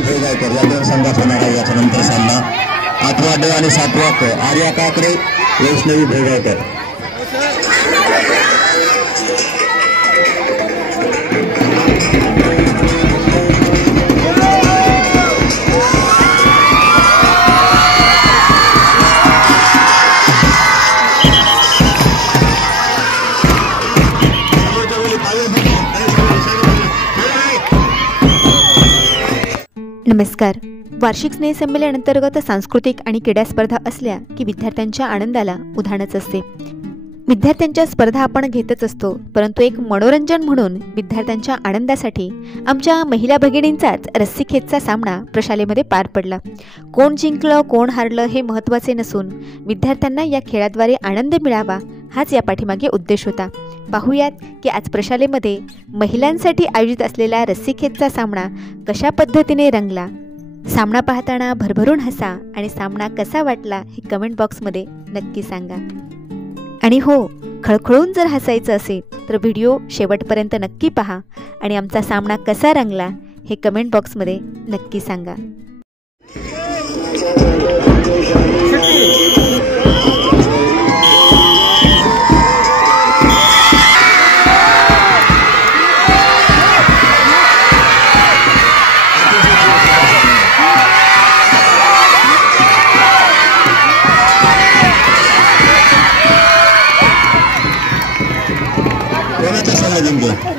भेगायकर या दोन संघात होणार आहे। याच्यानंतर सामना 8वा ड आणि 7वा क आर्या काकडे वैष्णवी भेगायकर। नमस्कार। वार्षिक स्नेहसंमेलन अंतर्गत सांस्कृतिक आणि क्रीडा स्पर्धा असल्या की विद्यार्थ्यांच्या आनंदाला उधाणच असते। विद्यार्थ्यांच्या स्पर्धा आपण घेतच असतो, परंतु एक मनोरंजन म्हणून विद्यार्थ्यांच्या आनंदासाठी आमच्या महिला भगिनींचाच रस्सीखेचचा सामना प्रशालेमध्ये पार पडला। कोण जिंकलं कोण हारलं हे महत्त्वाचे नसून विद्यार्थ्यांना या खेळाद्वारे आनंद मिळावा हाच या पाठीमागे उद्देश होता। पाहूयात की आज प्रशालेमध्ये महिलांसाठी आयोजित असलेला रस्सीखेचचा सामना कशा पद्धतीने रंगला। सामना पाहताना भरभरून हसा आणि सामना कसा वाटला हे कमेंट बॉक्समध्ये नक्की सांगा। आणि हो, खळखळून जर हसायचं असेल तर व्हिडिओ शेवटपर्यंत नक्की पहा आणि आमचा सामना कसा रंगला हे कमेंट बॉक्समध्ये नक्की सांगा। कोणाचा सल्ला जिंकला?